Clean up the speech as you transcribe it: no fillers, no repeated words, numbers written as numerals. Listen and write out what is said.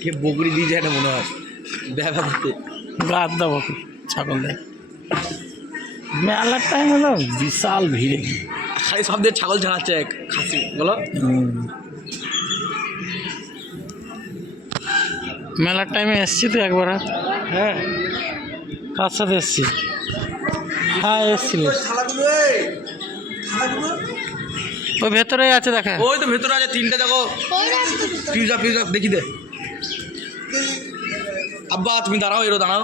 কে বকরি দিয়ে যায় না মনে হয় দেখা দিতে গাদ দেবো ছাগল দেয় মেলার টাইম হলো বিশাল ভিড়ে খালি সব দিয়ে ছাগল ছাড়াচ্ছে খাসি বলো মেলার টাইমে এসছি তো একবার হ্যাঁ কার সাথে এসছি হ্যাঁ এসছিল ওই ভেতরেই আছে দেখা ওই তো ভেতরে আছে তিনটে দেখো পিজা পিজা দেখি দে আব্বা তুমি দাঁড়াও এরো দাঁড়াও